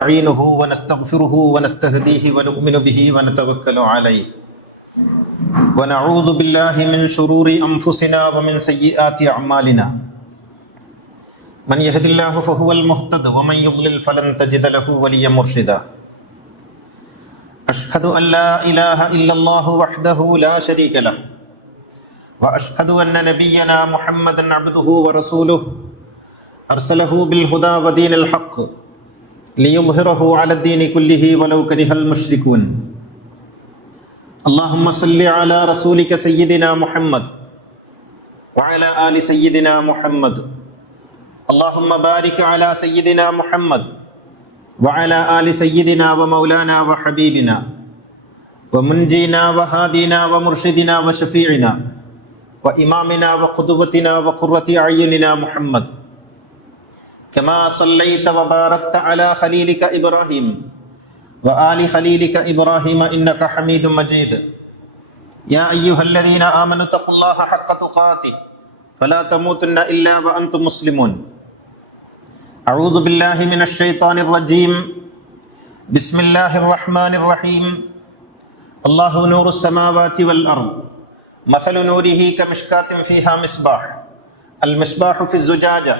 نستعينه ونستغفره ونستهديه ونؤمن به ونتوكل عليه ونعوذ بالله من شرور أنفسنا ومن سيئات أعمالنا من يهد الله فهو المهتد ومن يضلل فلن تجد له وليا مرشدا أشهد أن لا إله إلا الله وحده لا شريك له وأشهد أن نبينا محمدا عبده ورسوله أرسله بالهدى ودين الحق ليظهره على الدين كله ولو كره المشركون اللهم صل على رسولك سيدنا محمد وعلى آل سيدنا محمد اللهم بارك على سيدنا محمد وعلى آل سيدنا ومولانا وحبيبنا ومنجينا وهادينا ومرشدنا وشفيعنا وإمامنا وقدوتنا وقرة أعيننا محمد كما صليت وباركت على خليلك إبراهيم وآل خليلك إبراهيم إنك حميد مجيد يا أيها الذين آمنوا اتقوا الله حق تقاته فلا تموتن إلا وأنتم مسلمون أعوذ بالله من الشيطان الرجيم بسم الله الرحمن الرحيم الله نور السماوات والأرض مثل نوره كمشكاة فيها مصباح المصباح في الزجاجة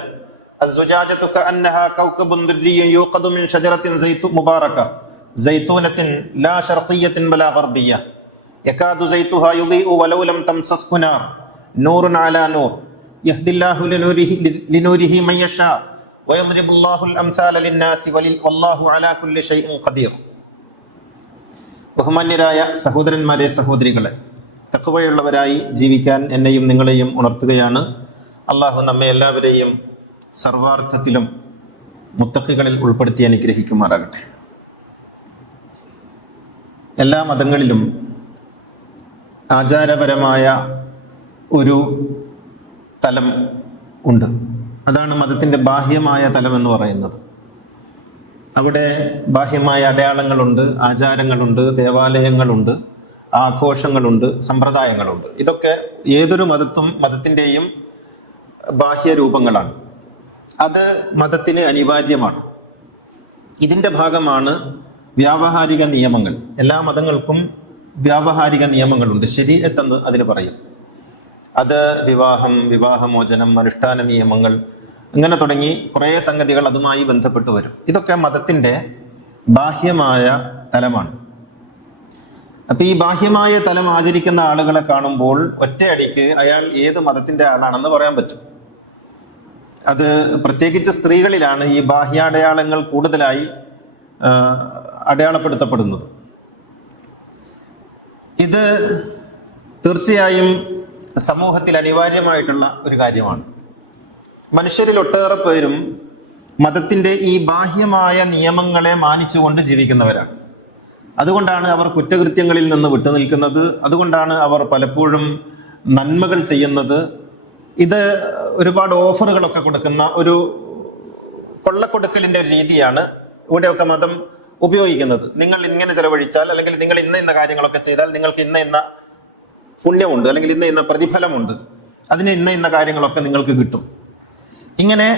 الزجاجة كأنها كوكب دري يوقد من شجرة مباركة زيتونة لا شرقية ولا غربية يكاد زيتها يضيء ولو لم تمسسه نار نور على نور يهدي الله لنوره من يشاء ويضرب الله الأمثال للناس والله على كل شيء قدير. ബഹുമാന്യരായ സഹോദരന്മാരെ സഹോദരികളെ, തഖ്വയുള്ളവരായി ജീവിക്കാൻ എന്നെയും നിങ്ങളെയും ഉണർത്തുകയാണ്. അള്ളാഹു നമ്മെ എല്ലാവരെയും സർവാർത്ഥത്തിലും മുത്തഖികളിൽ ഉൾപ്പെടുത്തി അനുഗ്രഹിക്കുമാറാകട്ടെ. എല്ലാ മതങ്ങളിലും ആചാരപരമായ ഒരു തലം ഉണ്ട്. അതാണ് മതത്തിൻ്റെ ബാഹ്യമായ തലം എന്ന് പറയുന്നത്. അവിടെ ബാഹ്യമായ അടയാളങ്ങളുണ്ട്, ആചാരങ്ങളുണ്ട്, ദേവാലയങ്ങളുണ്ട്, ആഘോഷങ്ങളുണ്ട്, സമ്പ്രദായങ്ങളുണ്ട്. ഇതൊക്കെ ഏതൊരു മതത്തിൻ്റെയും ബാഹ്യരൂപങ്ങളാണ്. അത് മതത്തിന് അനിവാര്യമാണ്. ഇതിൻ്റെ ഭാഗമാണ് വ്യാവഹാരിക നിയമങ്ങൾ. എല്ലാ മതങ്ങൾക്കും വ്യാവഹാരിക നിയമങ്ങളുണ്ട്. ശരീഅത്ത് എന്ന് അതിന് പറയും. അത് വിവാഹം, വിവാഹമോചനം, അനുഷ്ഠാന നിയമങ്ങൾ, ഇങ്ങനെ തുടങ്ങി കുറേ സംഗതികൾ അതുമായി ബന്ധപ്പെട്ട് വരും. ഇതൊക്കെ മതത്തിൻ്റെ ബാഹ്യമായ തലമാണ്. അപ്പം ഈ ബാഹ്യമായ തലം ആചരിക്കുന്ന ആളുകളെ കാണുമ്പോൾ ഒറ്റയടിക്ക് അയാൾ ഏത് മതത്തിൻ്റെ ആളാണെന്ന് പറയാൻ പറ്റും. അത് പ്രത്യേകിച്ച് സ്ത്രീകളിലാണ് ഈ ബാഹ്യാടയാളങ്ങൾ കൂടുതലായി അടയാളപ്പെടുത്തപ്പെടുന്നത്. ഇത് തീർച്ചയായും സമൂഹത്തിൽ അനിവാര്യമായിട്ടുള്ള ഒരു കാര്യമാണ്. മനുഷ്യരിൽ ഒട്ടേറെ പേരും മതത്തിൻ്റെ ഈ ബാഹ്യമായ നിയമങ്ങളെ മാനിച്ചുകൊണ്ട് ജീവിക്കുന്നവരാണ്. അതുകൊണ്ടാണ് അവർ കുറ്റകൃത്യങ്ങളിൽ നിന്ന് വിട്ടുനിൽക്കുന്നത്. അതുകൊണ്ടാണ് അവർ പലപ്പോഴും നന്മകൾ ചെയ്യുന്നത്. ഇത് ഒരുപാട് ഓഫറുകളൊക്കെ കൊടുക്കുന്ന ഒരു കൊള്ളക്കൊടുക്കലിൻ്റെ രീതിയാണ് ഇവിടെയൊക്കെ മതം ഉപയോഗിക്കുന്നത്. നിങ്ങൾ ഇങ്ങനെ ചെലവഴിച്ചാൽ, അല്ലെങ്കിൽ നിങ്ങൾ ഇന്ന കാര്യങ്ങളൊക്കെ ചെയ്താൽ നിങ്ങൾക്ക് ഇന്ന പുണ്യമുണ്ട്, അല്ലെങ്കിൽ ഇന്ന പ്രതിഫലമുണ്ട്, അതിന് ഇന്ന കാര്യങ്ങളൊക്കെ നിങ്ങൾക്ക് കിട്ടും. ഇങ്ങനെ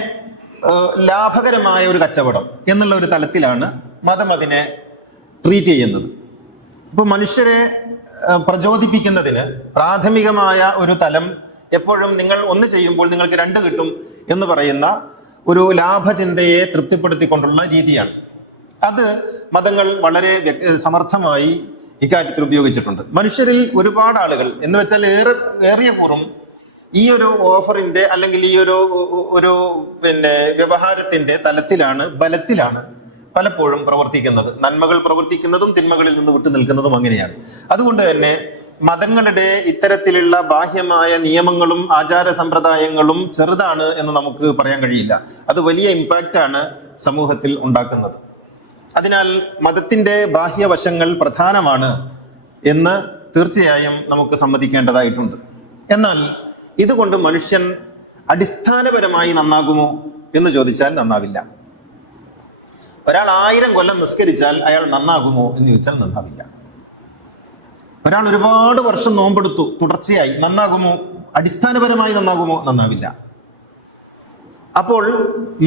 ലാഭകരമായ ഒരു കച്ചവടം എന്നുള്ള ഒരു തലത്തിലാണ് മതം അതിനെ ട്രീറ്റ് ചെയ്യുന്നത്. ഇപ്പോൾ മനുഷ്യരെ പ്രചോദിപ്പിക്കുന്നതിന് പ്രാഥമികമായ ഒരു തലം എപ്പോഴും നിങ്ങൾ ഒന്ന് ചെയ്യുമ്പോൾ നിങ്ങൾക്ക് രണ്ട് കിട്ടും എന്ന് പറയുന്ന ഒരു ലാഭചിന്തയെ തൃപ്തിപ്പെടുത്തിക്കൊണ്ടുള്ള രീതിയാണ്. അത് മതങ്ങൾ വളരെ സമർത്ഥമായി ഇക്കാര്യത്തിൽ ഉപയോഗിച്ചിട്ടുണ്ട്. മനുഷ്യരിൽ ഒരുപാട് ആളുകൾ എന്ന് വെച്ചാൽ ഏറിയ കൂറും ഈ ഒരു ഓഫറിന്റെ അല്ലെങ്കിൽ ഈ ഒരു വ്യവഹാരത്തിന്റെ ബലത്തിലാണ് പലപ്പോഴും പ്രവർത്തിക്കുന്നത്. നന്മകൾ പ്രവർത്തിക്കുന്നതും തിന്മകളിൽ നിന്ന് വിട്ടു നിൽക്കുന്നതും അങ്ങനെയാണ്. അതുകൊണ്ട് തന്നെ മതങ്ങളുടെ ഇത്തരത്തിലുള്ള ബാഹ്യമായ നിയമങ്ങളും ആചാര സമ്പ്രദായങ്ങളും ചെറുതാണ് എന്ന് നമുക്ക് പറയാൻ കഴിയില്ല. അത് വലിയ ഇമ്പാക്റ്റാണ് സമൂഹത്തിൽ ഉണ്ടാക്കുന്നത്. അതിനാൽ മതത്തിൻ്റെ ബാഹ്യവശങ്ങൾ പ്രധാനമാണ് എന്ന് തീർച്ചയായും നമുക്ക് സമ്മതിക്കേണ്ടതായിട്ടുണ്ട്. എന്നാൽ ഇതുകൊണ്ട് മനുഷ്യൻ അടിസ്ഥാനപരമായി നന്നാകുമോ എന്ന് ചോദിച്ചാൽ നന്നാവില്ല. ഒരാൾ 1000 കൊല്ലം നിസ്കരിച്ചാൽ അയാൾ നന്നാകുമോ എന്ന് ചോദിച്ചാൽ നന്നാവില്ല. ഒരാൾ ഒരുപാട് വർഷം നോമ്പെടുത്തു തുടർച്ചയായി, നന്നാകുമോ? അടിസ്ഥാനപരമായി നന്നാകുമോ? നന്നാവില്ല. അപ്പോൾ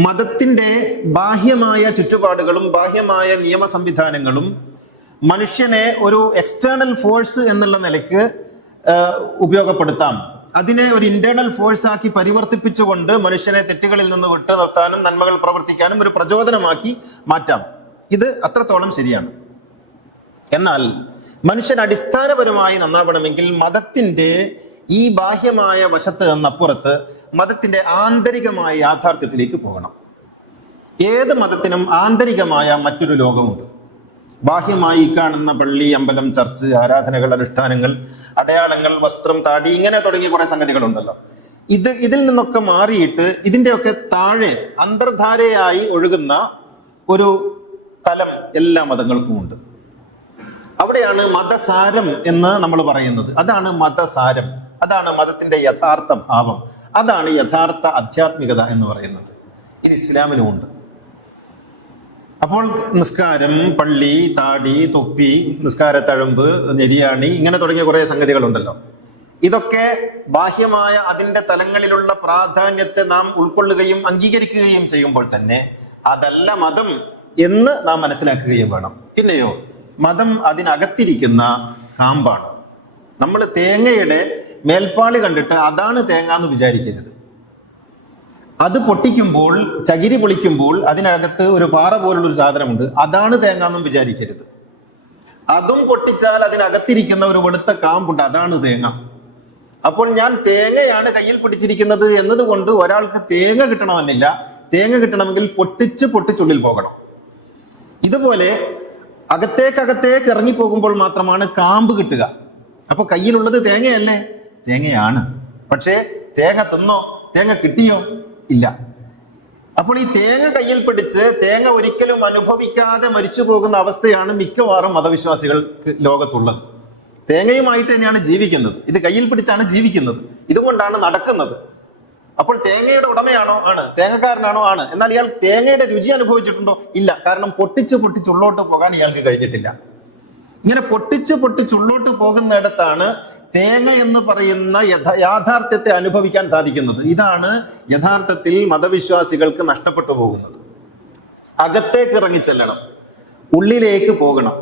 മതത്തിന്റെ ബാഹ്യമായ ചുറ്റുപാടുകളും ബാഹ്യമായ നിയമ സംവിധാനങ്ങളും മനുഷ്യനെ ഒരു എക്സ്റ്റേണൽ ഫോഴ്സ് എന്നുള്ള നിലയ്ക്ക് ഉപയോഗപ്പെടുത്താം. അതിനെ ഒരു ഇന്റേണൽ ഫോഴ്സ് ആക്കി പരിവർത്തിപ്പിച്ചുകൊണ്ട് മനുഷ്യനെ തെറ്റുകളിൽ നിന്ന് വിട്ടു നിർത്താനും നന്മകൾ പ്രവർത്തിക്കാനും ഒരു പ്രചോദനമാക്കി മാറ്റാം. ഇത് അത്രത്തോളം ശരിയാണ്. എന്നാൽ മനുഷ്യൻ അടിസ്ഥാനപരമായി നന്നാവണമെങ്കിൽ മതത്തിന്റെ ഈ ബാഹ്യമായ വശത്ത് നിന്നപ്പുറത്ത് മതത്തിന്റെ ആന്തരികമായ യാഥാർത്ഥ്യത്തിലേക്ക് പോകണം. ഏത് മതത്തിനും ആന്തരികമായ മറ്റൊരു ലോകമുണ്ട്. ബാഹ്യമായി കാണുന്ന പള്ളി, അമ്പലം, ചർച്ച്, ആരാധനകൾ, അനുഷ്ഠാനങ്ങൾ, അടയാളങ്ങൾ, വസ്ത്രം, താടി, ഇങ്ങനെ തുടങ്ങിയ കുറെ സംഗതികളുണ്ടല്ലോ. ഇതിൽ നിന്നൊക്കെ മാറിയിട്ട് ഇതിൻ്റെയൊക്കെ താഴെ അന്തർധാരയായി ഒഴുകുന്ന ഒരു തലം എല്ലാ മതങ്ങൾക്കും ഉണ്ട്. അവിടെയാണ് മതസാരം എന്ന് നമ്മൾ പറയുന്നത്. അതാണ് മതസാരം, അതാണ് മതത്തിന്റെ യഥാർത്ഥ ഭാവം, അതാണ് യഥാർത്ഥ ആധ്യാത്മികത എന്ന് പറയുന്നത്. ഇത് ഇസ്ലാമിനും ഉണ്ട്. അപ്പോൾ നിസ്കാരം, പള്ളി, താടി, തൊപ്പി, നിസ്കാരത്തഴമ്പ്, നെരിയാണി, ഇങ്ങനെ തുടങ്ങിയ കുറെ സംഗതികളുണ്ടല്ലോ. ഇതൊക്കെ ബാഹ്യമായ അതിൻ്റെ തലങ്ങളിലുള്ള പ്രാധാന്യത്തെ നാം ഉൾക്കൊള്ളുകയും അംഗീകരിക്കുകയും ചെയ്യുമ്പോൾ തന്നെ അതല്ല മതം എന്ന് നാം മനസ്സിലാക്കുകയും വേണം. പിന്നെയോ മതം അതിനകത്തിരിക്കുന്ന കാമ്പാണ്. നമ്മൾ തേങ്ങയുടെ മേൽപ്പാളി കണ്ടിട്ട് അതാണ് തേങ്ങ എന്ന് വിചാരിക്കരുത്. അത് പൊട്ടിക്കുമ്പോൾ, ചകിരി പൊളിക്കുമ്പോൾ അതിനകത്ത് ഒരു പാറ പോലുള്ളൊരു സാധനമുണ്ട്, അതാണ് തേങ്ങ എന്നും വിചാരിക്കരുത്. അതും പൊട്ടിച്ചാൽ അതിനകത്തിരിക്കുന്ന ഒരു വെളുത്ത കാമ്പുണ്ട്, അതാണ് തേങ്ങ. അപ്പോൾ ഞാൻ തേങ്ങയാണ് കയ്യിൽ പിടിച്ചിരിക്കുന്നത് എന്നതുകൊണ്ട് ഒരാൾക്ക് തേങ്ങ കിട്ടണമെന്നില്ല. തേങ്ങ കിട്ടണമെങ്കിൽ പൊട്ടിച്ചുള്ളിൽ പോകണം. ഇതുപോലെ അകത്തേക്ക് ഇറങ്ങിപ്പോകുമ്പോൾ മാത്രമാണ് കാമ്പ് കിട്ടുക. അപ്പൊ കയ്യിലുള്ളത് തേങ്ങയല്ലേ? തേങ്ങയാണ്. പക്ഷേ തേങ്ങ തിന്നോ? തേങ്ങ കിട്ടിയോ? ഇല്ല. അപ്പോൾ ഈ തേങ്ങ കയ്യിൽ പിടിച്ച് തേങ്ങ ഒരിക്കലും അനുഭവിക്കാതെ മരിച്ചു പോകുന്ന അവസ്ഥയാണ് മിക്കവാറും മതവിശ്വാസികൾക്ക് ലോകത്തുള്ളത്. തേങ്ങയുമായിട്ട് തന്നെയാണ് ജീവിക്കുന്നത്, ഇത് കയ്യിൽ പിടിച്ചാണ് ജീവിക്കുന്നത്, ഇതുകൊണ്ടാണ് നടക്കുന്നത്. അപ്പോൾ തേങ്ങയുടെ ഉടമയാണോ? ആണ്. തേങ്ങക്കാരനാണോ? ആണ്. എന്നാൽ ഇയാൾ തേങ്ങയുടെ രുചി അനുഭവിച്ചിട്ടുണ്ടോ? ഇല്ല. കാരണം പൊട്ടിച്ചുള്ളോട്ട് പോകാൻ ഇയാൾക്ക് കഴിഞ്ഞിട്ടില്ല. ഇങ്ങനെ പൊട്ടിച്ചുള്ളോട്ട് പോകുന്നിടത്താണ് തേങ്ങ എന്ന് പറയുന്ന യാഥാർത്ഥ്യത്തെ അനുഭവിക്കാൻ സാധിക്കുന്നത്. ഇതാണ് യഥാർത്ഥത്തിൽ മതവിശ്വാസികൾക്ക് നഷ്ടപ്പെട്ടു പോകുന്നത്. അകത്തേക്ക് ഇറങ്ങിച്ചെല്ലണം, ഉള്ളിലേക്ക് പോകണം.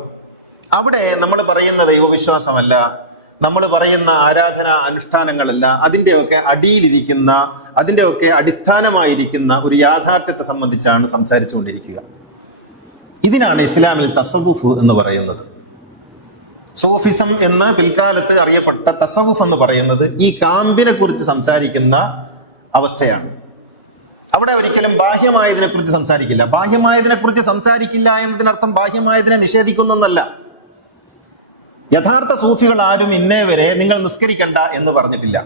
അവിടെ നമ്മൾ പറയുന്ന ദൈവവിശ്വാസമല്ല, നമ്മൾ പറയുന്ന ആരാധന അനുഷ്ഠാനങ്ങളല്ല, അതിൻ്റെയൊക്കെ അടിയിലിരിക്കുന്ന, അതിൻ്റെയൊക്കെ അടിസ്ഥാനമായിരിക്കുന്ന ഒരു യാഥാർത്ഥ്യത്തെ സംബന്ധിച്ചാണ് സംസാരിച്ചുകൊണ്ടിരിക്കുക. ഇതിനാണ് ഇസ്ലാമിൽ തസവുഫ് എന്ന് പറയുന്നത്. സൂഫിസം എന്ന് പിൽക്കാലത്ത് അറിയപ്പെട്ട തസവുഫ് എന്ന് പറയുന്നത് ഈ കാമ്പിനെ കുറിച്ച് സംസാരിക്കുന്ന അവസ്ഥയാണ്. അവിടെ ഒരിക്കലും ബാഹ്യമായതിനെ കുറിച്ച് സംസാരിക്കില്ല. ബാഹ്യമായതിനെ കുറിച്ച് സംസാരിക്കില്ല എന്നതിനർത്ഥം ബാഹ്യമായതിനെ നിഷേധിക്കുന്നൊന്നല്ല. യഥാർത്ഥ സൂഫികൾ ആരും ഇന്നേ വരെ നിങ്ങൾ നിസ്കരിക്കണ്ട എന്ന് പറഞ്ഞിട്ടില്ല.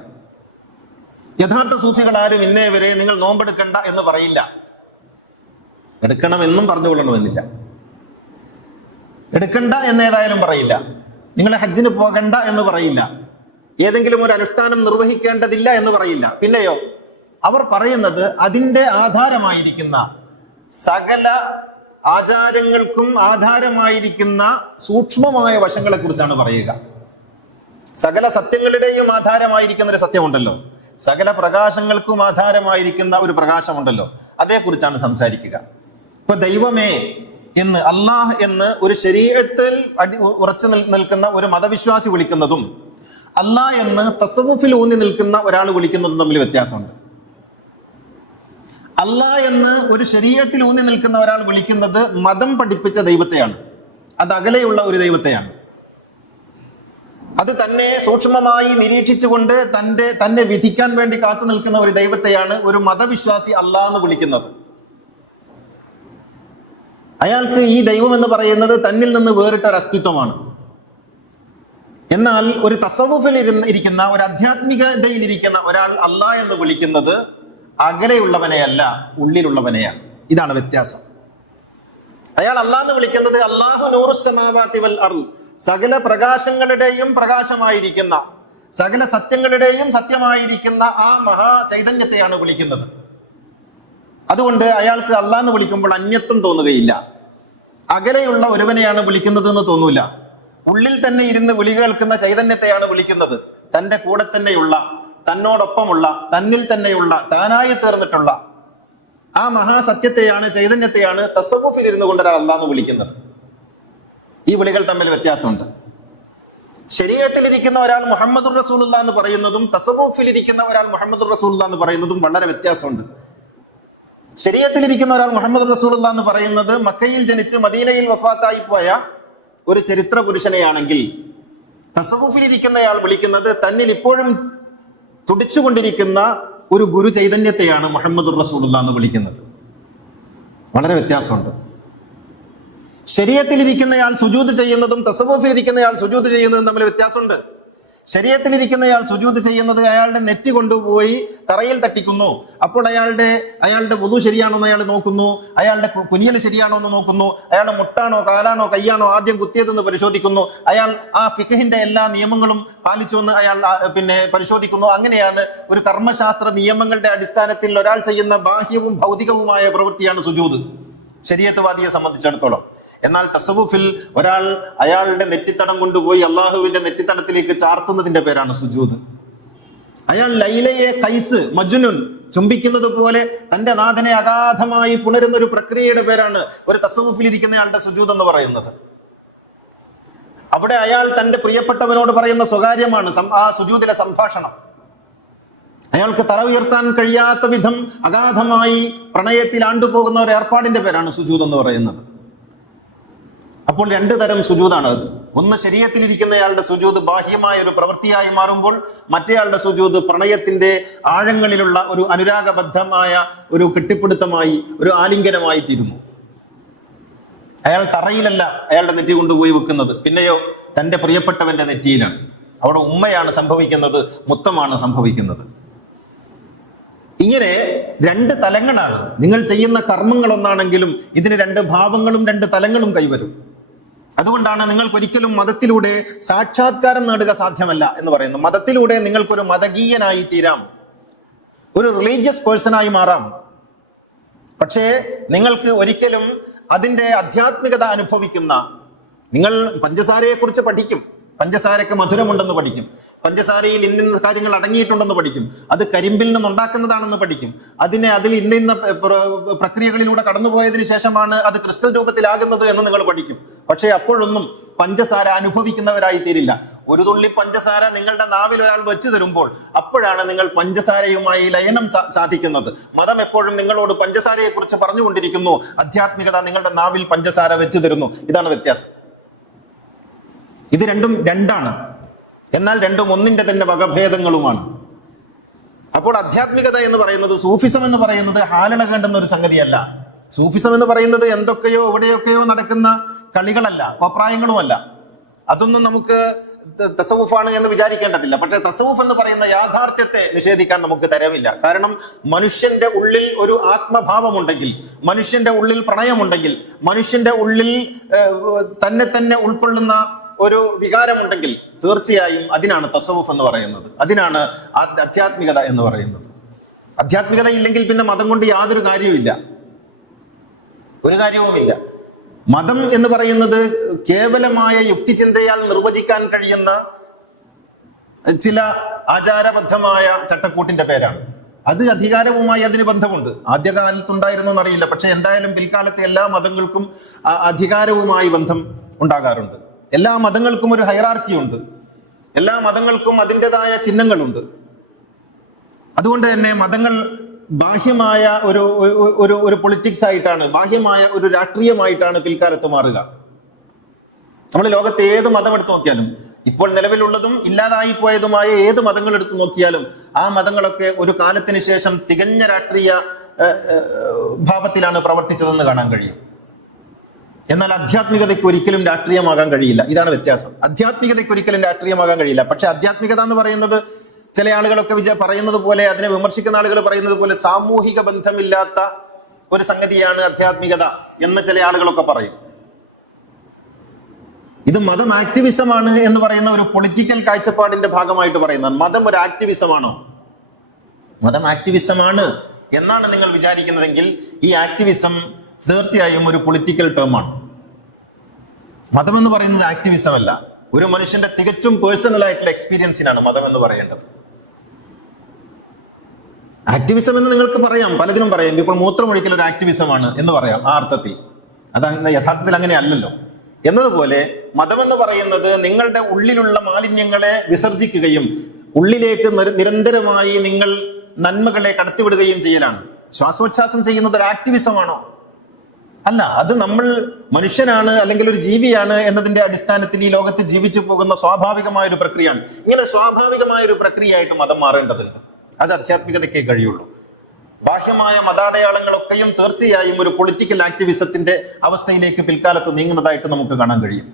യഥാർത്ഥ സൂഫികൾ ആരും ഇന്നേ വരെ നിങ്ങൾ നോമ്പെടുക്കണ്ട എന്ന് പറയില്ല. എടുക്കണമെന്നും പറഞ്ഞുകൊള്ളണമെന്നില്ല. എടുക്കണ്ട എന്നേതായാലും പറയില്ല. നിങ്ങൾ ഹജ്ജിന് പോകണ്ട എന്ന് പറയില്ല. ഏതെങ്കിലും ഒരു അനുഷ്ഠാനം നിർവഹിക്കേണ്ടതില്ല എന്ന് പറയില്ല. പിന്നെയോ അവർ പറയുന്നത് അതിൻ്റെ ആധാരമായിരിക്കുന്ന സകല ആചാരങ്ങൾക്കും ആധാരമായിരിക്കുന്ന സൂക്ഷ്മമായ വശങ്ങളെ കുറിച്ചാണ് പറയുക. സകല സത്യങ്ങളുടെയും ആധാരമായിരിക്കുന്ന ഒരു സത്യമുണ്ടല്ലോ, സകല പ്രകാശങ്ങൾക്കും ആധാരമായിരിക്കുന്ന ഒരു പ്രകാശമുണ്ടല്ലോ, അതേക്കുറിച്ചാണ് സംസാരിക്കുക. ഇപ്പൊ ദൈവമേ എന്ന്, അള്ളാഹ് എന്ന് ഒരു ശരീഅത്തിൽ ഉറച്ചു നിൽക്കുന്ന ഒരു മതവിശ്വാസി വിളിക്കുന്നതും അള്ളാഹ് എന്ന് തസവുഫിൽ ഊന്നി നിൽക്കുന്ന ഒരാൾ വിളിക്കുന്നതും തമ്മിൽ വ്യത്യാസമുണ്ട്. അള്ളാഹ് എന്ന് ഒരു ശരീഅത്തിൽ ഊന്നി നിൽക്കുന്ന ഒരാൾ വിളിക്കുന്നത് മതം പഠിപ്പിച്ച ദൈവത്തെയാണ്, അത് അകലെയുള്ള ഒരു ദൈവത്തെയാണ്. അത് തന്നെ സൂക്ഷ്മമായി നിരീക്ഷിച്ചുകൊണ്ട് തന്നെ വിധിക്കാൻ വേണ്ടി കാത്തു നിൽക്കുന്ന ഒരു ദൈവത്തെയാണ് ഒരു മതവിശ്വാസി അള്ളാഹ് എന്ന് വിളിക്കുന്നത്. അയാൾക്ക് ഈ ദൈവം എന്ന് പറയുന്നത് തന്നിൽ നിന്ന് വേറിട്ട ഒരു അസ്തിത്വമാണ്. എന്നാൽ ഒരു തസവുഫിൽ ഇരിക്കുന്ന, ഒരു ആധ്യാത്മികതയിലിരിക്കുന്ന ഒരാൾ അള്ളാഹ് എന്ന് വിളിക്കുന്നത് അകലെയുള്ളവനെയല്ല, ഉള്ളിലുള്ളവനെയാണ്. ഇതാണ് വ്യത്യാസം. അയാൾ അള്ളാഹ് എന്ന് വിളിക്കുന്നത് അല്ലാഹു നൂറുസ് സമാവാതി വൽ അർള്, സകല പ്രകാശങ്ങളുടെയും പ്രകാശമായിരിക്കുന്ന, സകല സത്യങ്ങളുടെയും സത്യമായിരിക്കുന്ന ആ മഹാ ചൈതന്യത്തെയാണ് വിളിക്കുന്നത്. അതുകൊണ്ട് അയാൾക്ക് അള്ളാഹ് എന്ന് വിളിക്കുമ്പോൾ അന്യത്വം തോന്നുകയില്ല. അകലെയുള്ള ഒരുവനെയാണ് വിളിക്കുന്നത് എന്ന് തോന്നൂല. ഉള്ളിൽ തന്നെ ഇരുന്ന് വിളി കേൾക്കുന്ന ചൈതന്യത്തെയാണ് വിളിക്കുന്നത്. തൻ്റെ കൂടെ തന്നെയുള്ള, തന്നോടൊപ്പമുള്ള, തന്നിൽ തന്നെയുള്ള, താനായി തീർന്നിട്ടുള്ള ആ മഹാസത്യത്തെയാണ്, ചൈതന്യത്തെയാണ് തസവുഫിൽ ഇരുന്നു കൊണ്ട് ഒരാൾ അല്ലാഹ് എന്ന് വിളിക്കുന്നത്. ഈ വിളികൾ തമ്മിൽ വ്യത്യാസമുണ്ട്. ശരീഅത്തിലിരിക്കുന്ന ഒരാൾ മുഹമ്മദുർ റസൂലുള്ളാഹി എന്ന് പറയുന്നതും തസവുഫിലിരിക്കുന്ന ഒരാൾ മുഹമ്മദുർ റസൂലുള്ളാഹി എന്ന് പറയുന്നതും വളരെ വ്യത്യാസമുണ്ട്. ശരീഅത്തിലിരിക്കുന്ന ഒരാൾ മുഹമ്മദ് റസൂലുള്ളാഹി എന്ന് പറയുന്നത് മക്കയിൽ ജനിച്ച് മദീനയിൽ വഫാത്തായി പോയ ഒരു ചരിത്ര പുരുഷനെയാണെങ്കിൽ, തസവുഫിലിരിക്കുന്നയാൾ വിളിക്കുന്നത് തന്നിൽ ഇപ്പോഴും തുടിച്ചുകൊണ്ടിരിക്കുന്ന ഒരു ഗുരു ചൈതന്യത്തെയാണ് മുഹമ്മദുർ റസൂലുള്ളാഹി എന്ന് വിളിക്കുന്നത്. വളരെ വ്യത്യാസമുണ്ട്. ശരീഅത്തിലിരിക്കുന്നയാൾ സുജൂദ് ചെയ്യുന്നതും തസവുഫിലിരിക്കുന്നയാൾ സുജൂദ് ചെയ്യുന്നതും തമ്മിൽ വ്യത്യാസമുണ്ട്. ശരീഅത്തിലിരിക്കുന്നയാൾ സുജൂദ് ചെയ്യുന്നത് അയാളുടെ നെറ്റി കൊണ്ടുപോയി തറയിൽ തട്ടിക്കുന്നു. അപ്പോൾ അയാളുടെ വുദു ശരിയാണോ എന്ന് അയാൾ നോക്കുന്നു, അയാളുടെ കുനിയൽ ശരിയാണോ എന്ന് നോക്കുന്നു, അയാളുടെ മുട്ടാണോ കാലാണോ കയ്യാണോ ആദ്യം കുത്തിയതെന്ന് പരിശോധിക്കുന്നു, അയാൾ ആ ഫിഖഹിന്റെ എല്ലാ നിയമങ്ങളും പാലിച്ചു എന്ന് അയാൾ പരിശോധിക്കുന്നു. അങ്ങനെയാണ് ഒരു കർമ്മശാസ്ത്ര നിയമങ്ങളുടെ അടിസ്ഥാനത്തിൽ ഒരാൾ ചെയ്യുന്ന ബാഹ്യവും ഭൗതികവുമായ പ്രവൃത്തിയാണ് സുജൂദ് ശരീഅത്ത്വാദിയെ സംബന്ധിച്ചിടത്തോളം. എന്നാൽ തസവുഫിൽ ഒരാൾ അയാളുടെ നെറ്റിത്തടം കൊണ്ടുപോയി അള്ളാഹുവിന്റെ നെറ്റിത്തടത്തിലേക്ക് ചാർത്തുന്നതിന്റെ പേരാണ് സുജൂദ്. അയാൾ ലൈലയെ കൈസ് മജ്നുൻ ചുംബിക്കുന്നത് പോലെ തന്റെ നാഥനെ അഗാധമായി പുണരുന്ന ഒരു പ്രക്രിയയുടെ പേരാണ് ഒരു തസവുഫിൽ ഇരിക്കുന്നയാളുടെ സുജൂദ് എന്ന് പറയുന്നത്. അവിടെ അയാൾ തന്റെ പ്രിയപ്പെട്ടവനോട് പറയുന്ന സ്വകാര്യമാണ് ആ സുജൂദിലെ സംഭാഷണം. അയാൾക്ക് തല ഉയർത്താൻ കഴിയാത്ത വിധം അഗാധമായി പ്രണയത്തിൽ ആണ്ടുപോകുന്ന ഒരു ഏർപ്പാടിന്റെ പേരാണ് സുജൂദ് എന്ന് പറയുന്നത്. അപ്പോൾ രണ്ടു തരം സുജൂദാണ് അത്. ഒന്ന് ശരീഅത്തിലിരിക്കുന്നയാളുടെ സുജൂദ് ബാഹ്യമായ ഒരു പ്രവൃത്തിയായി മാറുമ്പോൾ, മറ്റേയാളുടെ സുജൂദ് പ്രണയത്തിന്റെ ആഴങ്ങളിലുള്ള ഒരു അനുരാഗബദ്ധമായ ഒരു കെട്ടിപ്പിടുത്തമായി, ഒരു ആലിംഗനമായി തീരുന്നു. അയാൾ തറയിലല്ല അയാളുടെ നെറ്റി കൊണ്ടുപോയി വെക്കുന്നത്, പിന്നെയോ തന്റെ പ്രിയപ്പെട്ടവന്റെ നെറ്റിയിലാണ്. അവിടെ ഉമ്മയാണ് സംഭവിക്കുന്നത്, മുത്തമാണ് സംഭവിക്കുന്നത്. ഇങ്ങനെ രണ്ട് തലങ്ങളാണ്. നിങ്ങൾ ചെയ്യുന്ന കർമ്മങ്ങൾ ഒന്നാണെങ്കിലും ഇതിന് രണ്ട് ഭാവങ്ങളും രണ്ട് തലങ്ങളും കൈവരും. അതുകൊണ്ടാണ് നിങ്ങൾക്ക് ഒരിക്കലും മതത്തിലൂടെ സാക്ഷാത്കാരം നേടുക സാധ്യമല്ല എന്ന് പറയുന്നു. മതത്തിലൂടെ നിങ്ങൾക്കൊരു മതകീയനായി തീരാം, ഒരു റിലീജിയസ് പേഴ്സണായി മാറാം. പക്ഷേ നിങ്ങൾക്ക് ഒരിക്കലും അതിൻ്റെ ആധ്യാത്മികത അനുഭവിക്കുന്ന, നിങ്ങൾ പഞ്ചസാരയെ കുറിച്ച് പഠിക്കും, പഞ്ചസാരക്ക് മധുരമുണ്ടെന്ന് പഠിക്കും, പഞ്ചസാരയിൽ ഇന്ന കാര്യങ്ങൾ അടങ്ങിയിട്ടുണ്ടെന്ന് പഠിക്കും, അത് കരിമ്പിൽ നിന്നുണ്ടാക്കുന്നതാണെന്ന് പഠിക്കും, അതിൽ ഇന്ന പ്രക്രിയകളിലൂടെ കടന്നുപോയതിനു ശേഷമാണ് അത് ക്രിസ്റ്റൽ രൂപത്തിലാകുന്നത് എന്ന് നിങ്ങൾ പഠിക്കും. പക്ഷേ അപ്പോഴൊന്നും പഞ്ചസാര അനുഭവിക്കുന്നവരായി തീരില്ല. ഒരു തുള്ളി പഞ്ചസാര നിങ്ങളുടെ നാവിൽ ഒരാൾ വെച്ചു തരുമ്പോൾ അപ്പോഴാണ് നിങ്ങൾ പഞ്ചസാരയുമായി ലയനം സാധിക്കുന്നത്. മതം എപ്പോഴും നിങ്ങളോട് പഞ്ചസാരയെ കുറിച്ച് പറഞ്ഞുകൊണ്ടിരിക്കുന്നു, ആധ്യാത്മികത നിങ്ങളുടെ നാവിൽ പഞ്ചസാര വെച്ചു തരുന്നു. ഇതാണ് വ്യത്യാസം. ഇത് രണ്ടും രണ്ടാണ്, എന്നാൽ രണ്ടും ഒന്നിന്റെ തന്നെ വകഭേദങ്ങളുമാണ്. അപ്പോൾ ആധ്യാത്മികത എന്ന് പറയുന്നത്, സൂഫിസം എന്ന് പറയുന്നത് ഹാലിളകേണ്ടുന്ന ഒരു സംഗതിയല്ല. സൂഫിസം എന്ന് പറയുന്നത് എന്തൊക്കെയോ എവിടെയൊക്കെയോ നടക്കുന്ന കളികളല്ല, അഭിപ്രായങ്ങളുമല്ല. അതൊന്നും നമുക്ക് തസവുഫാണ് എന്ന് വിചാരിക്കേണ്ടതില്ല. പക്ഷെ തസവുഫ് എന്ന് പറയുന്ന യാഥാർത്ഥ്യത്തെ നിഷേധിക്കാൻ നമുക്ക് തരവില്ല. കാരണം മനുഷ്യന്റെ ഉള്ളിൽ ഒരു ആത്മഭാവമുണ്ടെങ്കിൽ, മനുഷ്യന്റെ ഉള്ളിൽ പ്രണയമുണ്ടെങ്കിൽ, മനുഷ്യന്റെ ഉള്ളിൽ തന്നെ ഉൾക്കൊള്ളുന്ന ഒരു വികാരമുണ്ടെങ്കിൽ തീർച്ചയായും അതിനാണ് തസവുഫ് എന്ന് പറയുന്നത്, അതിനാണ് ആധ്യാത്മികത എന്ന് പറയുന്നത്. ആധ്യാത്മികത ഇല്ലെങ്കിൽ പിന്നെ മതം കൊണ്ട് യാതൊരു കാര്യവുമില്ല, ഒരു കാര്യവുമില്ല. മതം എന്ന് പറയുന്നത് കേവലമായ യുക്തിചിന്തയാൽ നിർവചിക്കാൻ കഴിയുന്ന ചില ആചാരബദ്ധമായ ചട്ടക്കൂട്ടിന്റെ പേരാണ്. അത് അധികാരവുമായി അതിന് ബന്ധമുണ്ട്. ആദ്യകാലത്തുണ്ടായിരുന്നു എന്നറിയില്ല, പക്ഷെ എന്തായാലും പിൽക്കാലത്തെ എല്ലാ മതങ്ങൾക്കും അധികാരവുമായി ബന്ധം ഉണ്ടാകാറുണ്ട്. എല്ലാ മതങ്ങൾക്കും ഒരു ഹൈറാർക്കി ഉണ്ട്, എല്ലാ മതങ്ങൾക്കും അതിൻ്റെതായ ചിഹ്നങ്ങളുണ്ട്. അതുകൊണ്ട് തന്നെ മതങ്ങൾ ബാഹ്യമായ ഒരു പൊളിറ്റിക്സ് ആയിട്ടാണ്, ബാഹ്യമായ ഒരു രാഷ്ട്രീയമായിട്ടാണ് പിൽക്കാലത്ത് മാറുക. നമ്മൾ ലോകത്തെ ഏത് മതം എടുത്തു നോക്കിയാലും, ഇപ്പോൾ നിലവിലുള്ളതും ഇല്ലാതായി പോയതുമായ ഏത് മതങ്ങൾ എടുത്തു നോക്കിയാലും ആ മതങ്ങളൊക്കെ ഒരു കാലത്തിന് ശേഷം തികഞ്ഞ രാഷ്ട്രീയ ഭാവത്തിലാണ് പ്രവർത്തിച്ചതെന്ന് കാണാൻ കഴിയും. എന്നാൽ ആധ്യാത്മികതയ്ക്ക് ഒരിക്കലും രാഷ്ട്രീയമാകാൻ കഴിയില്ല. ഇതാണ് വ്യത്യാസം. ആധ്യാത്മികതയ്ക്ക് ഒരിക്കലും രാഷ്ട്രീയമാകാൻ കഴിയില്ല. പക്ഷെ ആധ്യാത്മികത എന്ന് പറയുന്നത് ചില ആളുകളൊക്കെ പറയുന്നത് പോലെ, അതിനെ വിമർശിക്കുന്ന ആളുകൾ പറയുന്നത് പോലെ സാമൂഹിക ബന്ധമില്ലാത്ത ഒരു സംഗതിയാണ് ആധ്യാത്മികത എന്ന് ചില ആളുകളൊക്കെ പറയും. ഇത് മതം ആക്ടിവിസമാണ് എന്ന് പറയുന്ന ഒരു പൊളിറ്റിക്കൽ കാഴ്ചപ്പാടിന്റെ ഭാഗമായിട്ട് പറയുന്നത്. മതം ഒരു ആക്ടിവിസമാണോ? മതം ആക്ടിവിസമാണ് എന്നാണ് നിങ്ങൾ വിചാരിക്കുന്നതെങ്കിൽ ഈ ആക്ടിവിസം തീർച്ചയായും ഒരു പൊളിറ്റിക്കൽ ടേമാണ്. മതം എന്ന് പറയുന്നത് ആക്ടിവിസം അല്ല, ഒരു മനുഷ്യന്റെ തികച്ചും പേഴ്സണൽ ആയിട്ടുള്ള എക്സ്പീരിയൻസിനാണ് മതം എന്ന് പറയേണ്ടത്. ആക്ടിവിസം എന്ന് നിങ്ങൾക്ക് പറയാം, പലതിനും പറയാം. ഇപ്പോൾ മൂത്രമൊഴിക്കൽ ഒരു ആക്ടിവിസമാണ് എന്ന് പറയാം ആ അർത്ഥത്തിൽ. അത് യഥാർത്ഥത്തിൽ അങ്ങനെ അല്ലല്ലോ. എന്നതുപോലെ മതമെന്ന് പറയുന്നത് നിങ്ങളുടെ ഉള്ളിലുള്ള മാലിന്യങ്ങളെ വിസർജിക്കുകയും ഉള്ളിലേക്ക് നിരന്തരമായി നിങ്ങൾ നന്മകളെ കടത്തിവിടുകയും ചെയ്യലാണ്. ശ്വാസോച്ഛ്വാസം ചെയ്യുന്നത് ഒരു ആക്ടിവിസമാണോ? അല്ല. അത് നമ്മൾ മനുഷ്യനാണ് അല്ലെങ്കിൽ ഒരു ജീവിയാണ് എന്നതിന്റെ അടിസ്ഥാനത്തിൽ ഈ ലോകത്ത് ജീവിച്ചു പോകുന്ന സ്വാഭാവികമായ ഒരു പ്രക്രിയയാണ്. ഇങ്ങനെ സ്വാഭാവികമായ ഒരു പ്രക്രിയയായിട്ട് മതം മാറേണ്ടതുണ്ട്. അത് ആധ്യാത്മികതയ്ക്കേ കഴിയുള്ളൂ. ബാഹ്യമായ മതാടയാളങ്ങളൊക്കെയും തീർച്ചയായും ഒരു പൊളിറ്റിക്കൽ ആക്ടിവിസത്തിന്റെ അവസ്ഥയിലേക്ക് പിൽക്കാലത്ത് നീങ്ങുന്നതായിട്ട് നമുക്ക് കാണാൻ കഴിയും.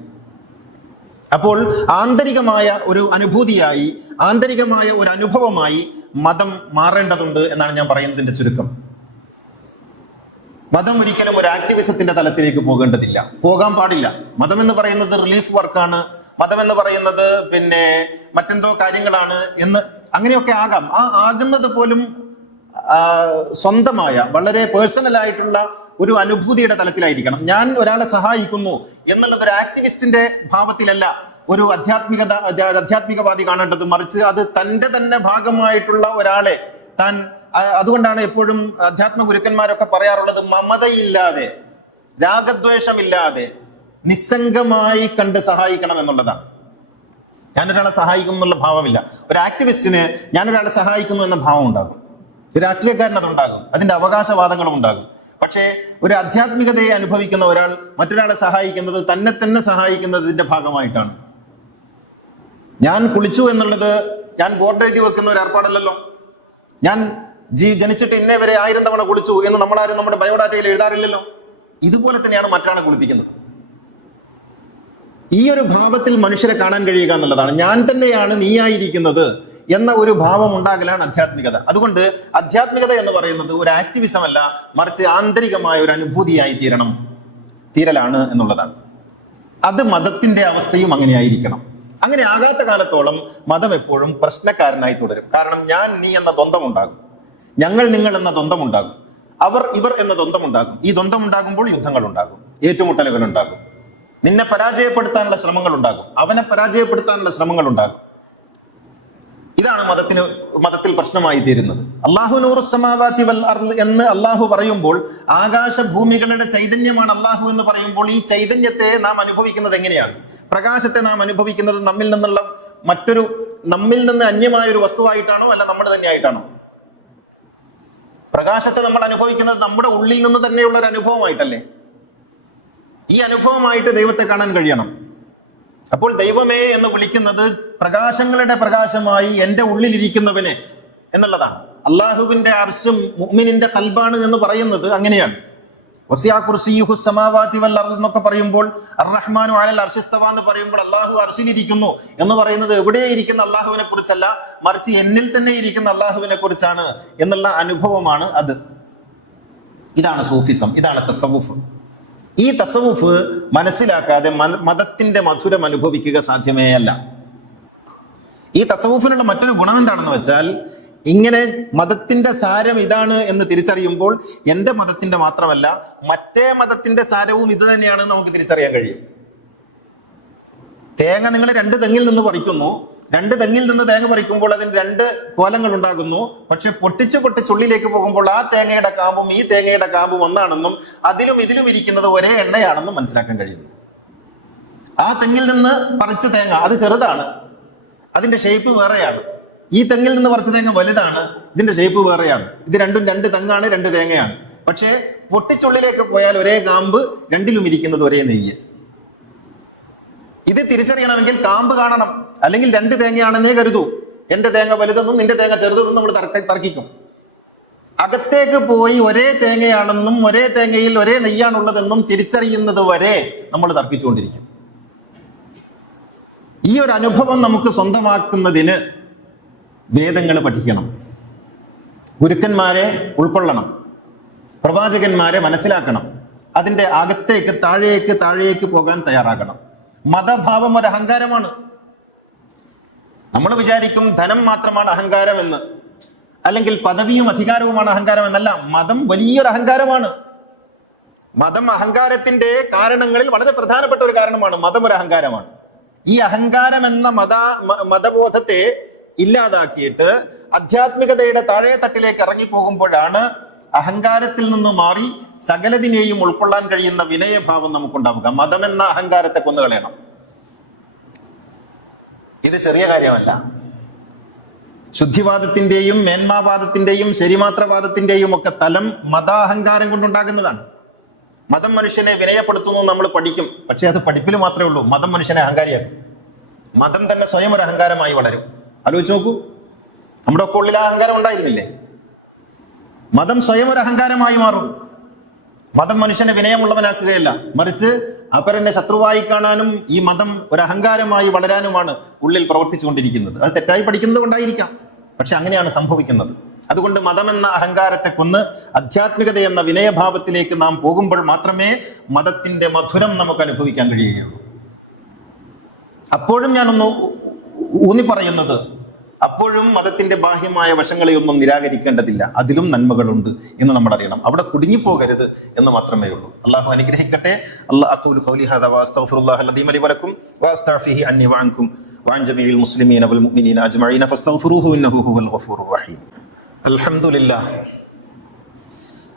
അപ്പോൾ ആന്തരികമായ ഒരു അനുഭൂതിയായി, ആന്തരികമായ ഒരു അനുഭവമായി മതം മാറേണ്ടതുണ്ട് എന്നാണ് ഞാൻ പറയുന്നതിന്റെ ചുരുക്കം. മതം ഒരിക്കലും ഒരു ആക്ടിവിസത്തിന്റെ തലത്തിലേക്ക് പോകേണ്ടതില്ല, പോകാൻ പാടില്ല. മതം എന്ന് പറയുന്നത് റിലീഫ് വർക്കാണ്, മതം എന്ന് പറയുന്നത് പിന്നെ മറ്റെന്തോ കാര്യങ്ങളാണ് എന്ന് അങ്ങനെയൊക്കെ ആകാം. ആ ആകുന്നത് പോലും സ്വന്തമായ വളരെ പേഴ്സണൽ ആയിട്ടുള്ള ഒരു അനുഭൂതിയുടെ തലത്തിലായിരിക്കണം. ഞാൻ ഒരാളെ സഹായിക്കുന്നു എന്നുള്ളത് ഒരു ആക്ടിവിസ്റ്റിന്റെ ഭാവത്തിലല്ല ഒരു ആധ്യാത്മികവാദി കാണേണ്ടത്, മറിച്ച് അത് തന്റെ തന്നെ ഭാഗമായിട്ടുള്ള ഒരാളെ താൻ. അതുകൊണ്ടാണ് എപ്പോഴും അധ്യാത്മ ഗുരുക്കന്മാരൊക്കെ പറയാറുള്ളത് മമതയില്ലാതെ, രാഗദ്വേഷമില്ലാതെ നിസ്സംഗമായി കണ്ട് സഹായിക്കണം എന്നുള്ളതാണ്. ഞാനൊരാളെ സഹായിക്കുന്നു എന്നുള്ള ഭാവമില്ല. ഒരു ആക്ടിവിസ്റ്റിന് ഞാനൊരാളെ സഹായിക്കുന്നു എന്ന ഭാവം ഉണ്ടാകും, ഒരു രാഷ്ട്രീയക്കാരൻ അതുണ്ടാകും, അതിന്റെ അവകാശവാദങ്ങളും ഉണ്ടാകും. പക്ഷേ ഒരു ആധ്യാത്മികതയെ അനുഭവിക്കുന്ന ഒരാൾ മറ്റൊരാളെ സഹായിക്കുന്നത് തന്നെ തന്നെ സഹായിക്കുന്നതിന്റെ ഭാഗമായിട്ടാണ്. ഞാൻ കുളിച്ചു എന്നുള്ളത് ഞാൻ ബോർഡ് എഴുതി വെക്കുന്ന ഒരു ഏർപ്പാടല്ലല്ലോ. ഞാൻ ജനിച്ചിട്ട് ഇന്നേ വരെ 1000 തവണ കുളിച്ചു എന്ന് നമ്മളാരും നമ്മുടെ ബയോഡാറ്റയിൽ എഴുതാറില്ലല്ലോ. ഇതുപോലെ തന്നെയാണ് മറ്റാളെ കുളിപ്പിക്കുന്നത്. ഈ ഒരു ഭാവത്തിൽ മനുഷ്യരെ കാണാൻ കഴിയുക എന്നുള്ളതാണ്. ഞാൻ തന്നെയാണ് നീയായിരിക്കുന്നത് എന്ന ഒരു ഭാവം ഉണ്ടാകലാണ് ആധ്യാത്മികത. അതുകൊണ്ട് ആധ്യാത്മികത എന്ന് പറയുന്നത് ഒരു ആക്ടിവിസം അല്ല, മറിച്ച് ആന്തരികമായ ഒരു അനുഭൂതിയായി തീരലാണ് എന്നുള്ളതാണ്. അത് മതത്തിന്റെ അവസ്ഥയും അങ്ങനെ ആയിരിക്കണം. അങ്ങനെ ആകാത്ത കാലത്തോളം മതം എപ്പോഴും പ്രശ്നക്കാരനായി തുടരും. കാരണം ഞാൻ നീ എന്ന ദ്വന്ദ്വമുണ്ടാകും, ഞങ്ങൾ നിങ്ങൾ എന്ന ദ്വന്ദ്വമുണ്ടാകും, അവർ ഇവർ എന്ന ദ്വന്ദ്വമുണ്ടാകും. ഈ ദ്വന്ദ്വമുണ്ടാകുമ്പോൾ യുദ്ധങ്ങൾ ഉണ്ടാകും, ഏറ്റുമുട്ടലുകൾ ഉണ്ടാകും, നിന്നെ പരാജയപ്പെടുത്താനുള്ള ശ്രമങ്ങൾ ഉണ്ടാകും, അവനെ പരാജയപ്പെടുത്താനുള്ള ശ്രമങ്ങൾ ഉണ്ടാകും. ഇതാണ് മതത്തിൽ പ്രശ്നമായി തീരുന്നത്. അല്ലാഹു നൂറു സമാവാതി വൽ അർള് എന്ന് അള്ളാഹു പറയുമ്പോൾ, ആകാശഭൂമികളുടെ ചൈതന്യമാണ് അള്ളാഹു എന്ന് പറയുമ്പോൾ, ഈ ചൈതന്യത്തെ നാം അനുഭവിക്കുന്നത് എങ്ങനെയാണ്? പ്രകാശത്തെ നാം അനുഭവിക്കുന്നത് നമ്മിൽ നിന്ന് അന്യമായ ഒരു വസ്തുവായിട്ടാണോ, അല്ല നമ്മൾ തന്നെയായിട്ടാണോ? പ്രകാശത്തെ നമ്മൾ അനുഭവിക്കുന്നത് നമ്മുടെ ഉള്ളിൽ നിന്ന് തന്നെയുള്ള ഒരു അനുഭവമായിട്ടല്ലേ? ഈ അനുഭവമായിട്ട് ദൈവത്തെ കാണാൻ കഴിയണം. അപ്പോൾ ദൈവമേ എന്ന് വിളിക്കുന്നത് പ്രകാശങ്ങളുടെ പ്രകാശമായി എൻ്റെ ഉള്ളിലിരിക്കുന്നവനെ എന്നുള്ളതാണ്. അള്ളാഹുവിന്റെ അർശും മുഅ്മിനിന്റെ ഖൽബാണ് എന്ന് പറയുന്നത് അങ്ങനെയാണ്. വസിഅ കുർസിയ്യുഹു സമാവാതി വൽ അർള് എന്നൊക്കെ പറയുമ്പോൾ, അർ-റഹ്മാനു അലൽ അർശി ഇസ്തവ എന്ന് പറയുമ്പോൾ അള്ളാഹു അർശിലിരിക്കുന്നു എന്ന് പറയുന്നത് എവിടെ ഇരിക്കുന്ന അള്ളാഹുവിനെ കുറിച്ചല്ല, മറിച്ച് എന്നിൽ തന്നെ ഇരിക്കുന്ന അള്ളാഹുവിനെ കുറിച്ചാണ് എന്നുള്ള അനുഭവമാണ് അത്. ഇതാണ് സൂഫിസം, ഇതാണ് തസവുഫ്. ഈ തസവുഫ് മനസ്സിലാക്കാതെ മതത്തിന്റെ മധുരം അനുഭവിക്കുക സാധ്യമേ അല്ല. ഈ തസവുഫിനുള്ള മറ്റൊരു ഗുണം എന്താണെന്ന് വെച്ചാൽ, ഇങ്ങനെ മതത്തിന്റെ സാരം ഇതാണ് എന്ന് തിരിച്ചറിയുമ്പോൾ എൻ്റെ മതത്തിന്റെ മാത്രമല്ല മറ്റേ മതത്തിന്റെ സാരവും ഇത് തന്നെയാണെന്ന് നമുക്ക് തിരിച്ചറിയാൻ കഴിയും. തേങ്ങ നിങ്ങൾ 2 തെങ്ങിൽ നിന്ന് പറിക്കുന്നു, 2 തെങ്ങിൽ നിന്ന് തേങ്ങ പറിക്കുമ്പോൾ അതിന് 2 കോലങ്ങൾ ഉണ്ടാകുന്നു. പക്ഷെ പൊട്ടിച്ചുള്ളിലേക്ക് പോകുമ്പോൾ ആ തേങ്ങയുടെ കാമ്പും ഈ തേങ്ങയുടെ കാമ്പും ഒന്നാണെന്നും അതിലും ഇതിലും ഇരിക്കുന്നത് ഒരേ എണ്ണയാണെന്നും മനസ്സിലാക്കാൻ കഴിയുന്നു. ആ തെങ്ങിൽ നിന്ന് പറിച്ച തേങ്ങ അത് ചെറുതാണ്, അതിന്റെ ഷേപ്പ് വേറെയാണ്. ഈ തെങ്ങിൽ നിന്ന് പറിച്ച തേങ്ങ വലുതാണ്, ഇതിന്റെ ഷേപ്പ് വേറെയാണ്. ഇത് രണ്ടും 2 തെങ്ങാണ്, 2 തേങ്ങയാണ്. പക്ഷേ പൊട്ടിച്ചുള്ളിലേക്ക് പോയാൽ ഒരേ കാമ്പ്, രണ്ടിലും ഇരിക്കുന്നത് ഒരേ നെയ്യ്. ഇത് തിരിച്ചറിയണമെങ്കിൽ കാമ്പ് കാണണം, അല്ലെങ്കിൽ 2 തേങ്ങയാണെന്നേ കരുതൂ. എന്റെ തേങ്ങ വലുതെന്നും നിന്റെ തേങ്ങ ചെറുതെന്നും നമ്മൾ തർക്കിക്കും. അകത്തേക്ക് പോയി ഒരേ തേങ്ങയാണെന്നും ഒരേ തേങ്ങയിൽ ഒരേ നെയ്യാണുള്ളതെന്നും തിരിച്ചറിയുന്നത് വരെ നമ്മൾ തർക്കിച്ചുകൊണ്ടിരിക്കും. ഈ ഒരു അനുഭവം നമുക്ക് സ്വന്തമാക്കുന്നതിന് വേദങ്ങൾ പഠിക്കണം, ഗുരുക്കന്മാരെ ഉൾക്കൊള്ളണം, പ്രവാചകന്മാരെ മനസ്സിലാക്കണം, അതിന്റെ അകത്തേക്ക് താഴേക്ക് പോകാൻ തയ്യാറാകണം. മതഭാവം ഒരു അഹങ്കാരമാണ്. നമ്മൾ വിചാരിക്കും ധനം മാത്രമാണ് അഹങ്കാരം എന്ന്, അല്ലെങ്കിൽ പദവിയും അധികാരവുമാണ് അഹങ്കാരം എന്നല്ല. മതം വലിയൊരു അഹങ്കാരമാണ്. മതം അഹങ്കാരത്തിന്റെ കാരണങ്ങളിൽ വളരെ പ്രധാനപ്പെട്ട ഒരു കാരണമാണ്. മതം ഒരു അഹങ്കാരമാണ്. ഈ അഹങ്കാരം എന്ന മതബോധത്തെ ഇല്ലാതാക്കിയിട്ട് ആധ്യാത്മികതയുടെ താഴെ തട്ടിലേക്ക് ഇറങ്ങിപ്പോകുമ്പോഴാണ് അഹങ്കാരത്തിൽ നിന്ന് മാറി സകലതിനെയും ഉൾക്കൊള്ളാൻ കഴിയുന്ന വിനയഭാവം നമുക്കുണ്ടാവുക. മതമെന്ന അഹങ്കാരത്തെ കൊന്നുകളയണം. ഇത് ചെറിയ കാര്യമല്ല. ശുദ്ധിവാദത്തിന്റെയും മേന്മാവാദത്തിന്റെയും ശരിമാത്രവാദത്തിന്റെയും ഒക്കെ തലം മതാഹങ്കാരം കൊണ്ടുണ്ടാകുന്നതാണ്. മതം മനുഷ്യനെ വിനയപ്പെടുത്തുന്നു നമ്മൾ പഠിക്കും, പക്ഷെ അത് പഠിപ്പിൽ മാത്രമേ ഉള്ളൂ. മതം മനുഷ്യനെ അഹങ്കാരിയാക്കും. മതം തന്നെ സ്വയം ഒരു അഹങ്കാരമായി വളരും. ആലോചിച്ച് നോക്കൂ, നമ്മുടെ ഒക്കെ ഉള്ളിൽ ആ അഹങ്കാരം ഉണ്ടായിരുന്നില്ലേ? മതം സ്വയം ഒരു അഹങ്കാരമായി മാറും. മതം മനുഷ്യനെ വിനയമുള്ളവനാക്കുകയല്ല, മറിച്ച് അപരനെ ശത്രുവായി കാണാനും ഈ മതം ഒരു അഹങ്കാരമായി വളരാനുമാണ് ഉള്ളിൽ പ്രവർത്തിച്ചുകൊണ്ടിരിക്കുന്നത്. അത് തെറ്റായി പഠിക്കുന്നത് കൊണ്ടായിരിക്കാം, പക്ഷെ അങ്ങനെയാണ് സംഭവിക്കുന്നത്. അതുകൊണ്ട് മതമെന്ന അഹങ്കാരത്തെ കൊന്ന് ആധ്യാത്മികത എന്ന വിനയഭാവത്തിലേക്ക് നാം പോകുമ്പോൾ മാത്രമേ മതത്തിന്റെ മധുരം നമുക്ക് അനുഭവിക്കാൻ കഴിയുകയുള്ളൂ. അപ്പോഴും ഞാനൊന്ന് ഊന്നി പറയുന്നത്, അപ്പോഴും മതത്തിന്റെ ബാഹ്യമായ വശങ്ങളെ ഒന്നും നിരാകരിക്കേണ്ടതില്ല. അതിലും നന്മകളുണ്ട് എന്ന് നമ്മൾ അറിയണം. അവിടെ കുടുങ്ങിപ്പോകരുത് എന്ന് മാത്രമേ ഉള്ളൂ. അള്ളാഹു അനുഗ്രഹിക്കട്ടെ. അഖൂലു ഖൗലി ഹാദാ വഅസ്തഗ്ഫിറുല്ലാഹ അൽ-അദീമ ലി വലക്കും വഅസ്തഗ്ഫിഹി അന്നി വഅൻകും വഅൻ ജമീഇൽ മുസ്ലിമീന വൽ മുഅ്മിനീന അജ്മഈന ഫസ്തഗ്ഫിറൂഹു ഇന്നഹു ഹുവൽ ഗഫൂറുർ റഹീം.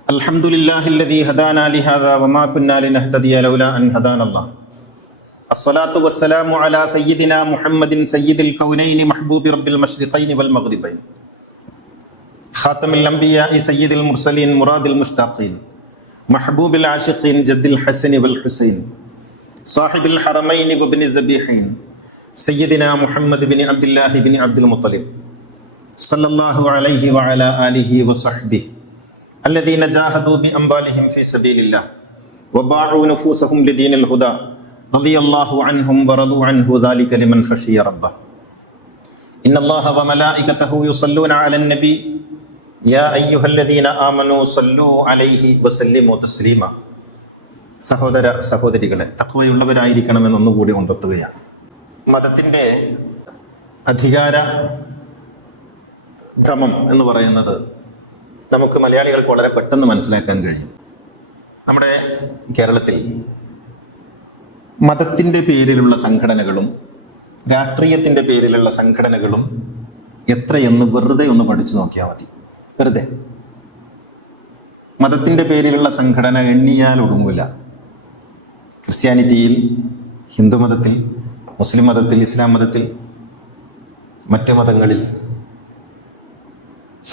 അൽഹംദുലില്ലാഹില്ലദീ ഹദാനാ ലിഹാദാ വമാ കുന്നാ ലിനഹ്തദിയ ലൗലാ അൻ ഹദാനല്ലാഹ്. الصلاة والسلام على سيدنا محمد سيد الكونين محبوب رب المشرقين والمغربين خاتم الأنبياء سيد المرسلين مراد المشتاقين محبوب العاشقين جد الحسن والحسين صاحب الحرمين وابن الذبيحين سيدنا محمد بن عبد الله بن عبد المطلب صلى الله عليه وعلى آله وصحبه الذين جاهدوا بأموالهم في سبيل الله وباعوا نفوسهم لدين الهدى رضي الله عنهم ورضوا عنه ذلك لمن خشي ربه إن الله وملائكته يصلون على النبي يا أيها الذين آمنوا صلوا عليه وسلموا تسليما. സഹോദര സഹോദരികളെ, തഖ്വയുള്ളവരായിരിക്കണമെന്ന് ഒന്നുകൂടി ഉണർത്തുകയാണ്. മതത്തിന്റെ അധികാര ഭ്രമം എന്ന് പറയുന്നത് നമുക്ക് മലയാളികൾക്ക് വളരെ പെട്ടെന്ന് മനസ്സിലാക്കാൻ കഴിയും. നമ്മുടെ കേരളത്തിൽ മതത്തിൻ്റെ പേരിലുള്ള സംഘടനകളും രാഷ്ട്രീയത്തിൻ്റെ പേരിലുള്ള സംഘടനകളും എത്രയെന്ന് വെറുതെ ഒന്ന് പഠിച്ചു നോക്കിയാൽ മതി. വെറുതെ മതത്തിൻ്റെ പേരിലുള്ള സംഘടന എണ്ണിയാൽ ഒടുങ്ങൂല. ക്രിസ്ത്യാനിറ്റിയിൽ, ഹിന്ദു മതത്തിൽ, മുസ്ലിം മതത്തിൽ, ഇസ്ലാം മതത്തിൽ, മറ്റ് മതങ്ങളിൽ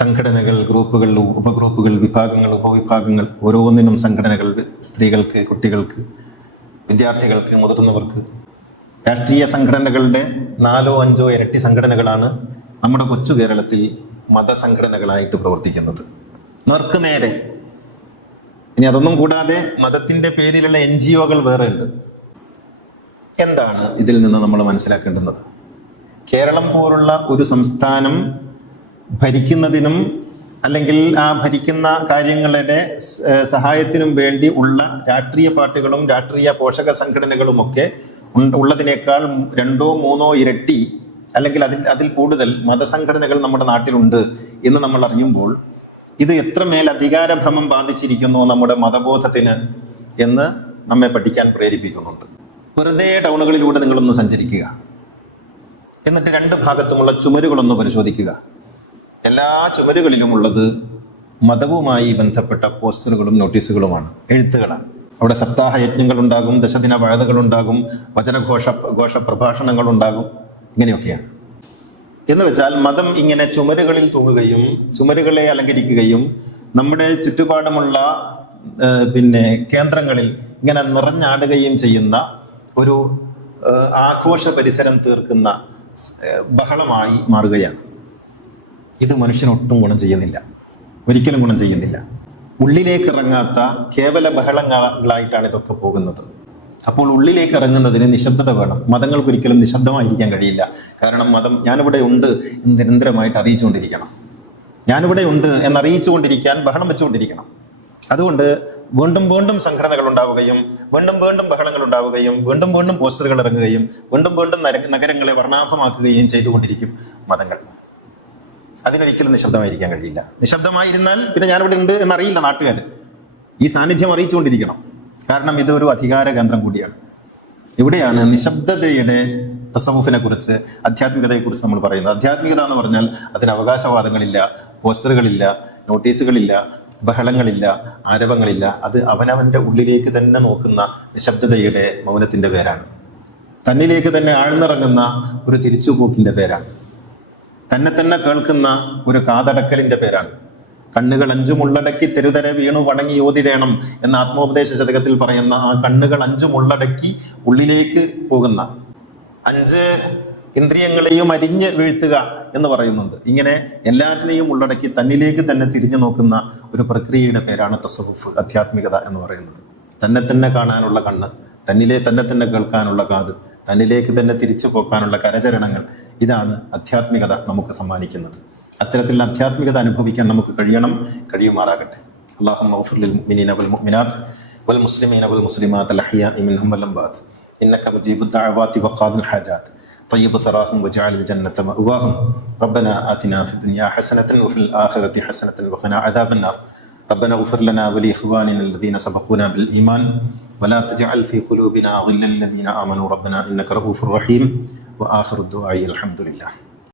സംഘടനകൾ, ഗ്രൂപ്പുകൾ, ഉപഗ്രൂപ്പുകൾ, വിഭാഗങ്ങൾ, ഉപവിഭാഗങ്ങൾ, ഓരോന്നിനും സംഘടനകൾ. സ്ത്രീകൾക്ക്, കുട്ടികൾക്ക്, വിദ്യാർത്ഥികൾക്ക്, മുതിർന്നവർക്ക്. രാഷ്ട്രീയ സംഘടനകളുടെ 4-5 ഇരട്ടി സംഘടനകളാണ് നമ്മുടെ കൊച്ചു കേരളത്തിൽ മതസംഘടനകളായിട്ട് പ്രവർത്തിക്കുന്നത്. നേർക്ക് നേരെ. ഇനി അതൊന്നും കൂടാതെ മതത്തിന്റെ പേരിലുള്ള NGOകൾ വേറെ ഉണ്ട്. എന്താണ് ഇതിൽ നിന്ന് നമ്മൾ മനസ്സിലാക്കേണ്ടുന്നത്? കേരളം പോലുള്ള ഒരു സംസ്ഥാനം ഭരിക്കുന്നതിനും അല്ലെങ്കിൽ ആ ഭരിക്കുന്ന കാര്യങ്ങളുടെ സഹായത്തിനും വേണ്ടി ഉള്ള രാഷ്ട്രീയ പാർട്ടികളും രാഷ്ട്രീയ പോഷക സംഘടനകളുമൊക്കെ ഉള്ളതിനേക്കാൾ 2-3 ഇരട്ടി അല്ലെങ്കിൽ അതിൽ കൂടുതൽ മതസംഘടനകൾ നമ്മുടെ നാട്ടിലുണ്ട് എന്ന് നമ്മൾ അറിയുമ്പോൾ ഇത് എത്രമേൽ അധികാരഭ്രമം ബാധിച്ചിരിക്കുന്നു നമ്മുടെ മതബോധത്തിന് എന്ന് നമ്മെ പഠിക്കാൻ പ്രേരിപ്പിക്കുന്നുണ്ട്. വെറുതെ ടൗണുകളിലൂടെ നിങ്ങളൊന്ന് സഞ്ചരിക്കുക, എന്നിട്ട് 2 ഭാഗത്തുമുള്ള ചുമരുകളൊന്ന് പരിശോധിക്കുക. എല്ലാ ചുമരുകളിലും ഉള്ളത് മതവുമായി ബന്ധപ്പെട്ട പോസ്റ്ററുകളും നോട്ടീസുകളുമാണ്, എഴുത്തുകളാണ്. അവിടെ സപ്താഹ യജ്ഞങ്ങളുണ്ടാകും, ദശദിന വാഴകളുണ്ടാകും, വചനഘോഷ പ്രഭാഷണങ്ങളുണ്ടാകും. ഇങ്ങനെയൊക്കെയാണ്. എന്ന് വെച്ചാൽ മതം ഇങ്ങനെ ചുമരുകളിൽ തൂങ്ങുകയും ചുമരുകളെ അലങ്കരിക്കുകയും നമ്മുടെ ചുറ്റുപാടുമുള്ള കേന്ദ്രങ്ങളിൽ ഇങ്ങനെ നിറഞ്ഞാടുകയും ചെയ്യുന്ന ഒരു ആഘോഷ പരിസരം തീർക്കുന്ന ബഹളമായി മാറുകയാണ്. ഇത് മനുഷ്യനൊട്ടും ഗുണം ചെയ്യുന്നില്ല, ഒരിക്കലും ഗുണം ചെയ്യുന്നില്ല. ഉള്ളിലേക്ക് ഇറങ്ങാത്ത കേവല ബഹളങ്ങളായിട്ടാണ് ഇതൊക്കെ പോകുന്നത്. അപ്പോൾ ഉള്ളിലേക്ക് ഇറങ്ങുന്നതിന് നിശബ്ദത വേണം. മതങ്ങൾക്കൊരിക്കലും നിശബ്ദമായിരിക്കാൻ കഴിയില്ല. കാരണം മതം ഞാനിവിടെ ഉണ്ട് എന്ന് നിരന്തരമായിട്ട് അറിയിച്ചുകൊണ്ടിരിക്കണം. ഞാനിവിടെ ഉണ്ട് എന്നറിയിച്ചുകൊണ്ടിരിക്കാൻ ബഹളം വെച്ചുകൊണ്ടിരിക്കണം. അതുകൊണ്ട് വീണ്ടും വീണ്ടും സംഘടനകൾ ഉണ്ടാവുകയും വീണ്ടും വീണ്ടും ബഹളങ്ങൾ ഉണ്ടാവുകയും വീണ്ടും വീണ്ടും പോസ്റ്ററുകൾ ഇറങ്ങുകയും വീണ്ടും വീണ്ടും നഗരങ്ങളെ വർണ്ണാഭമാക്കുകയും ചെയ്തുകൊണ്ടിരിക്കും മതങ്ങൾ. അതിനൊരിക്കലും നിശബ്ദമായിരിക്കാൻ കഴിയില്ല. നിശബ്ദമായിരുന്നാൽ പിന്നെ ഞാനിവിടെ ഉണ്ട് എന്നറിയില്ല നാട്ടുകാർ. ഈ സാന്നിധ്യം അറിയിച്ചുകൊണ്ടിരിക്കണം. കാരണം ഇതൊരു അധികാര കേന്ദ്രം കൂടിയാണ്. ഇവിടെയാണ് നിശബ്ദതയുടെ തസവുഫിനെ കുറിച്ച്, ആധ്യാത്മികതയെക്കുറിച്ച് നമ്മൾ പറയുന്നത്. ആധ്യാത്മികത എന്ന് പറഞ്ഞാൽ അതിന് അവകാശവാദങ്ങളില്ല, പോസ്റ്ററുകളില്ല, നോട്ടീസുകളില്ല, ബഹളങ്ങളില്ല, ആരവങ്ങളില്ല. അത് അവനവൻ്റെ ഉള്ളിലേക്ക് തന്നെ നോക്കുന്ന നിശബ്ദതയുടെ മൗനത്തിൻ്റെ പേരാണ്. തന്നിലേക്ക് തന്നെ ആഴ്ന്നിറങ്ങുന്ന ഒരു തിരിച്ചുപോക്കിൻ്റെ പേരാണ്. തന്നെ തന്നെ കേൾക്കുന്ന ഒരു കാതടക്കലിൻ്റെ പേരാണ്. കണ്ണുകൾ അഞ്ചും ഉള്ളടക്കി തെരുതരെ വീണു വണങ്ങി യോതിടേണം എന്ന ആത്മോപദേശ ശതകത്തിൽ പറയുന്ന ആ കണ്ണുകൾ അഞ്ചും ഉള്ളടക്കി ഉള്ളിലേക്ക് പോകുന്ന 5 ഇന്ദ്രിയങ്ങളെയും അരിഞ്ഞ് വീഴ്ത്തുക എന്ന് പറയുന്നുണ്ട്. ഇങ്ങനെ എല്ലാറ്റിനെയും ഉള്ളടക്കി തന്നിലേക്ക് തന്നെ തിരിഞ്ഞു നോക്കുന്ന ഒരു പ്രക്രിയയുടെ പേരാണ് തസവുഫ്, ആധ്യാത്മികത എന്ന് പറയുന്നത്. തന്നെ തന്നെ കാണാനുള്ള കണ്ണ്, തന്നെ തന്നെ കേൾക്കാനുള്ള കാത്, തന്നിലേക്ക് തന്നെ തിരിച്ചു പോക്കാനുള്ള കരചരണങ്ങൾ, ഇതാണ് ആധ്യാത്മികത നമുക്ക് സമ്മാനിക്കുന്നത്. അത്തരത്തിൽ ആധ്യാത്മികത അനുഭവിക്കാൻ നമുക്ക് കഴിയുമാറാകട്ടെ. അല്ലാഹുമ്മ ഗ്ഫിർ ലിൽ മുഅ്മിനീന വൽ മുഅ്മിനാത്ത് വൽ മുസ്ലിമീന വൽ മുസ്ലിമാത്ത് അൽ അഹ്യാഇ മിൻഹും വൽ അംവാത്ത് ഇന്നക മുജീബുദ് ദഅവാതി വഖാദിൽ ഹാജാത്ത് طيب ثراهم وجعل الجنة مأواهم ربنا آتنا في الدنيا حسنة وفي الآخرة حسنة وقنا عذاب النار ربنا اغفر لنا ولإخواننا الذين سبقونا بالإيمان ولا تجعل في قلوبنا غلا للذين آمنوا ربنا إنك رؤوف رحيم وآخر الدعاء الحمد لله.